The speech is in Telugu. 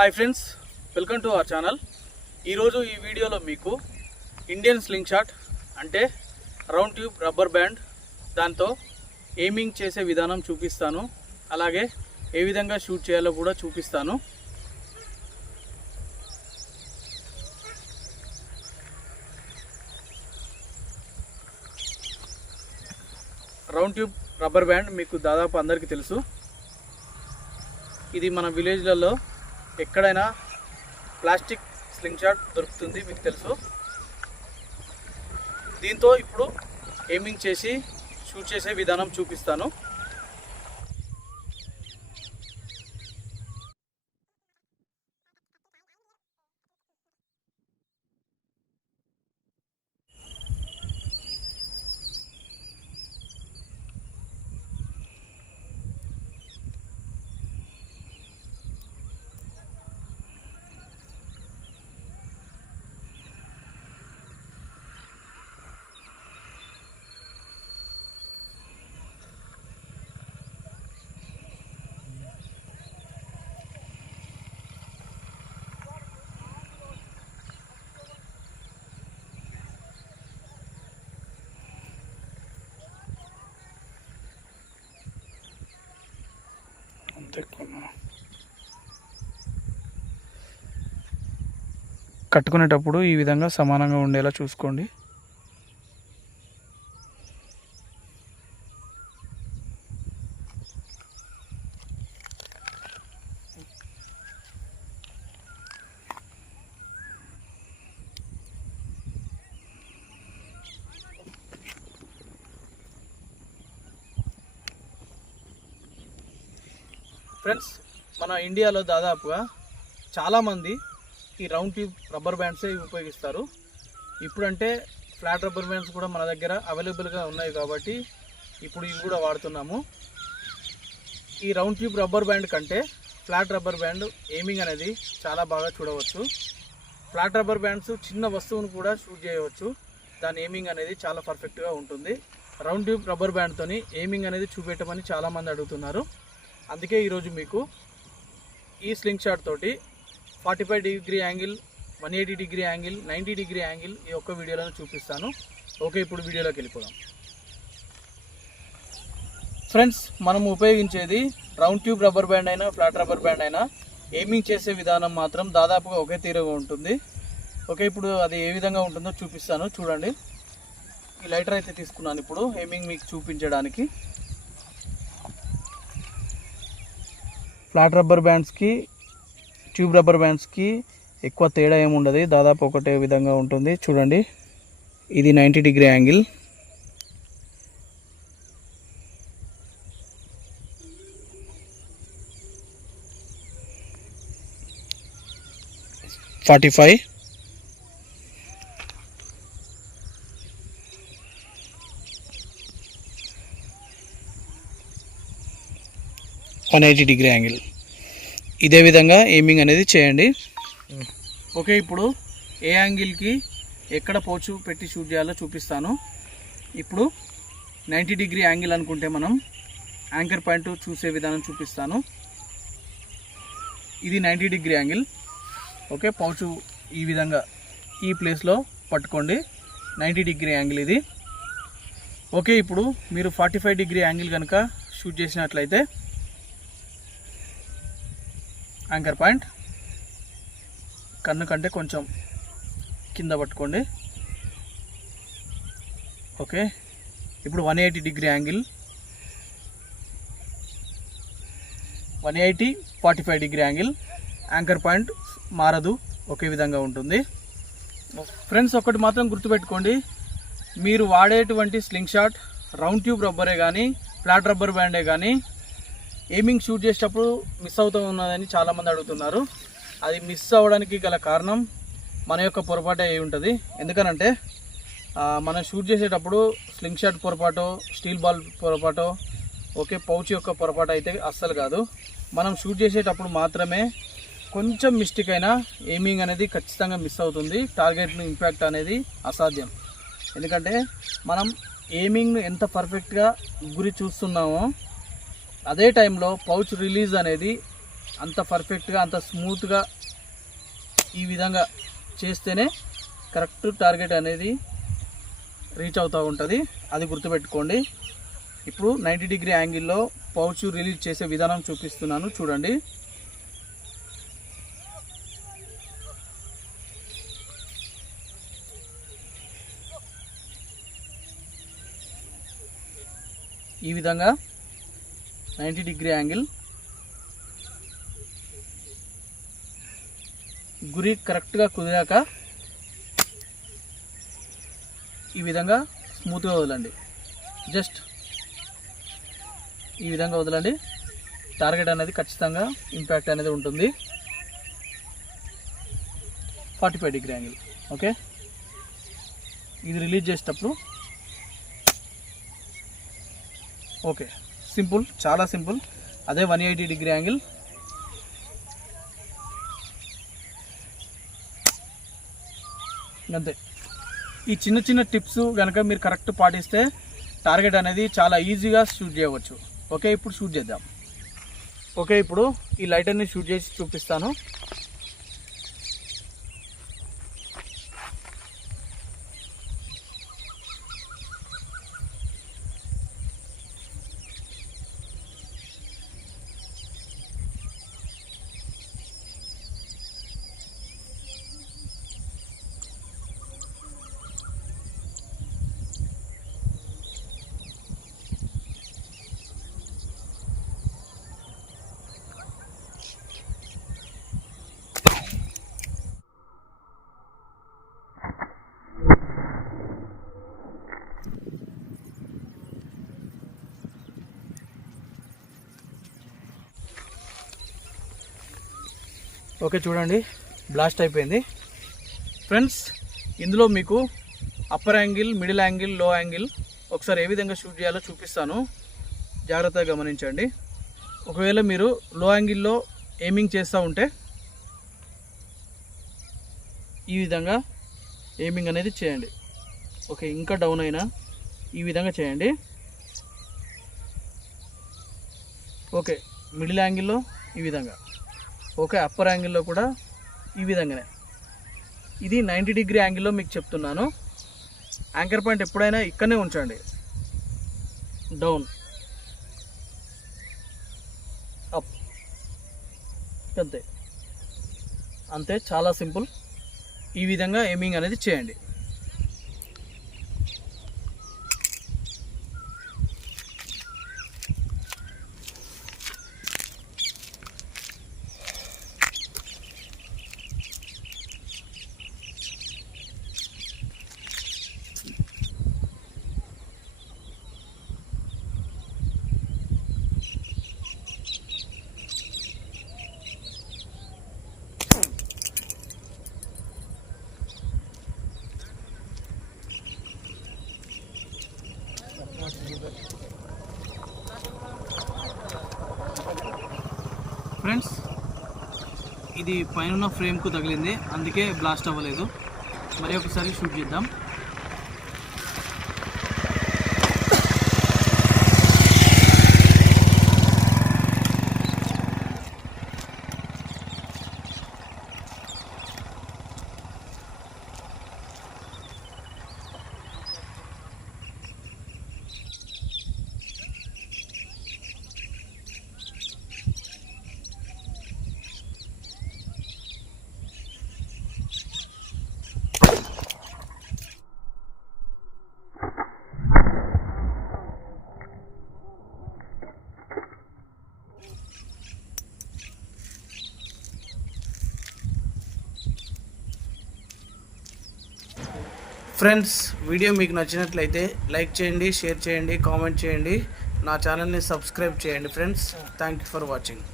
Hi friends, welcome to our channel. ఈరోజు ఈ వీడియోలో మీకు ఇండియన్ స్లింగ్ షాట్ అంటే రౌండ్ ట్యూబ్ రబ్బర్ బ్యాండ్ దాంతో ఎయిమింగ్ చేసే విధానం చూపిస్తాను. అలాగే ఏ విధంగా షూట్ చేయాలో కూడా చూపిస్తాను. రౌండ్ ట్యూబ్ రబ్బర్ బ్యాండ్ మీకు దాదాపు అందరికీ తెలుసు. ఇది మన విలేజ్లలో ఎక్కడైనా ప్లాస్టిక్ స్లింగ్ షాట్ దొరుకుతుంది, మీకు తెలుసు. దీంతో ఇప్పుడు ఎయిమింగ్ చేసి షూట్ చేసే విధానం చూపిస్తాను. కట్టుకునేటప్పుడు ఈ విధంగా సమానంగా ఉండేలా చూసుకోండి. ఫ్రెండ్స్, మన ఇండియాలో దాదాపుగా చాలామంది ఈ రౌండ్ ట్యూబ్ రబ్బర్ బ్యాండ్సే ఉపయోగిస్తారు. ఇప్పుడంటే ఫ్లాట్ రబ్బర్ బ్యాండ్స్ కూడా మన దగ్గర అవైలబుల్గా ఉన్నాయి కాబట్టి ఇప్పుడు ఇవి కూడా వాడుతున్నాము. ఈ రౌండ్ ట్యూబ్ రబ్బర్ బ్యాండ్ కంటే ఫ్లాట్ రబ్బర్ బ్యాండ్ ఎయిమింగ్ అనేది చాలా బాగా చూడవచ్చు. ఫ్లాట్ రబ్బర్ బ్యాండ్స్ చిన్న వస్తువును కూడా షూట్ చేయవచ్చు, దాని ఎయిమింగ్ అనేది చాలా పర్ఫెక్ట్గా ఉంటుంది. రౌండ్ ట్యూబ్ రబ్బర్ బ్యాండ్తోని ఎయిమింగ్ అనేది చూపెట్టమని చాలామంది అడుగుతున్నారు. అందుకే ఈరోజు మీకు ఈ స్లింగ్ షాట్ తోటి 45 degree angle, 180 degree angle, 90 degree angle ఈ ఒక్క వీడియోలో చూపిస్తాను. ఓకే, ఇప్పుడు వీడియోలోకి వెళ్ళిపోదాం. ఫ్రెండ్స్, మనం ఉపయోగించేది రౌండ్ ట్యూబ్ రబ్బర్ బ్యాండ్ అయినా ఫ్లాట్ రబ్బర్ బ్యాండ్ అయినా ఎయిమింగ్ చేసే విధానం మాత్రం దాదాపుగా ఒకే తీరుగా ఉంటుంది. ఓకే, ఇప్పుడు అది ఏ విధంగా ఉంటుందో చూపిస్తాను, చూడండి. ఈ లైటర్ అయితే తీసుకున్నాను ఇప్పుడు ఎయిమింగ్ మీకు చూపించడానికి. ఫ్లాట్ రబ్బర్ బ్యాండ్స్కి ట్యూబ్ రబ్బర్ బ్యాండ్స్కి ఎక్కువ తేడా ఏముండదు, దాదాపు ఒకటే విధంగా ఉంటుంది. చూడండి, ఇది 90 డిగ్రీ యాంగిల్, .45, .180 డిగ్రీ యాంగిల్. ఇదే విధంగా ఎయిమింగ్ అనేది చేయండి. ఓకే, ఇప్పుడు ఏ యాంగిల్కి ఎక్కడ పోచు పెట్టి షూట్ చేయాలో చూపిస్తాను. ఇప్పుడు 90 డిగ్రీ యాంగిల్ అనుకుంటే మనం యాంకర్ పాయింట్ చూసే విధానం చూపిస్తాను. ఇది 90 డిగ్రీ యాంగిల్. ఓకే, పౌచు ఈ విధంగా ఈ ప్లేస్లో పట్టుకోండి, 90 డిగ్రీ యాంగిల్ ఇది. ఓకే, ఇప్పుడు మీరు 45 డిగ్రీ యాంగిల్ కనుక షూట్ చేసినట్లయితే యాంకర్ పాయింట్ కన్ను కంటే కొంచెం కింద పట్టుకోండి. ఓకే, ఇప్పుడు 180 degree angle, 180, 45 degree angle, anchor point మారదు, ఒకే విధంగా ఉంటుంది. ఫ్రెండ్స్, ఒకటి మాత్రం గుర్తుపెట్టుకోండి, మీరు వాడేటువంటి స్లింగ్ షాట్ రౌండ్ ట్యూబ్ రబ్బరే కానీ ఫ్లాట్ రబ్బర్ బ్యాండే కానీ ఎయిమింగ్ షూట్ చేసేటప్పుడు మిస్ అవుతూ ఉన్నదని చాలామంది అడుగుతున్నారు. అది మిస్ అవ్వడానికి గల కారణం మన యొక్క పొరపాటే అయి ఉంటుంది. ఎందుకనంటే మనం షూట్ చేసేటప్పుడు స్లింగ్ షాట్ పొరపాటు, స్టీల్ బాల్ పొరపాటు, ఓకే, పౌచ్ యొక్క పొరపాటు అయితే అస్సలు కాదు. మనం షూట్ చేసేటప్పుడు మాత్రమే కొంచెం మిస్టేక్ అయినా ఎయిమింగ్ అనేది ఖచ్చితంగా మిస్ అవుతుంది. టార్గెట్ను ఇంపాక్ట్ అనేది అసాధ్యం. ఎందుకంటే మనం ఎయిమింగ్ను ఎంత పర్ఫెక్ట్గా గురి చూస్తున్నామో అదే టైంలో పౌచ్ రిలీజ్ అనేది అంత పర్ఫెక్ట్గా అంత స్మూత్గా ఈ విధంగా చేస్తేనే కరెక్ట్ టార్గెట్ అనేది రీచ్ అవుతూ ఉంటుంది. అది గుర్తుపెట్టుకోండి. ఇప్పుడు 90 డిగ్రీ యాంగిల్లో పౌచ్ రిలీజ్ చేసే విధానం చూపిస్తున్నాను, చూడండి. ఈ విధంగా 90 డిగ్రీ యాంగిల్ గురి కరెక్ట్గా కుదిరాక ఈ విధంగా స్మూత్గా వదలండి. జస్ట్ ఈ విధంగా వదలండి. టార్గెట్ అనేది ఖచ్చితంగా ఇంపాక్ట్ అనేది ఉంటుంది. 45 డిగ్రీ యాంగిల్. ఓకే, ఇది రిలీజ్ చేసేటప్పుడు ఓకే, సింపుల్, చాలా సింపుల్. అదే 180 డిగ్రీ యాంగిల్. అంతే. ఈ చిన్న చిన్న టిప్స్ కనుక మీరు కరెక్ట్ పాటిస్తే టార్గెట్ అనేది చాలా ఈజీగా షూట్ చేయవచ్చు. ఓకే, ఇప్పుడు షూట్ చేద్దాం. ఓకే, ఇప్పుడు ఈ లైటర్ని షూట్ చేసి చూపిస్తాను. ఓకే, చూడండి, బ్లాస్ట్ అయిపోయింది. ఫ్రెండ్స్, ఇందులో మీకు upper angle, middle angle, low angle ఒకసారి ఏ విధంగా షూట్ చేయాలో చూపిస్తాను, జాగ్రత్తగా గమనించండి. ఒకవేళ మీరు లో యాంగిల్లో ఎయిమింగ్ చేస్తూ ఉంటే ఈ విధంగా ఎయిమింగ్ అనేది చేయండి. ఓకే, ఇంకా డౌన్ అయినా ఈ విధంగా చేయండి. ఓకే, మిడిల్ యాంగిల్లో ఈ విధంగా. ఓకే, అప్పర్ యాంగిల్లో కూడా ఈ విధంగానే. ఇది 90 డిగ్రీ యాంగిల్లో మీకు చెప్తున్నాను. యాంకర్ పాయింట్ ఎప్పుడైనా ఇక్కడనే ఉంచండి. డౌన్, అప్, అంతే అంతే, చాలా సింపుల్. ఈ విధంగా ఎయిమింగ్ అనేది చేయండి. ఫ్రెండ్స్, ఇది పైన ఫ్రేమ్కు తగిలింది, అందుకే బ్లాస్ట్ అవ్వలేదు. మరి ఒకసారి షూట్ చేద్దాం. ఫ్రెండ్స్, వీడియో మీకు నచ్చినట్లయితే లైక్ చేయండి, షేర్ చేయండి, కామెంట్ చేయండి, నా ఛానల్ని సబ్స్క్రైబ్ చేయండి. Friends, thank you for watching.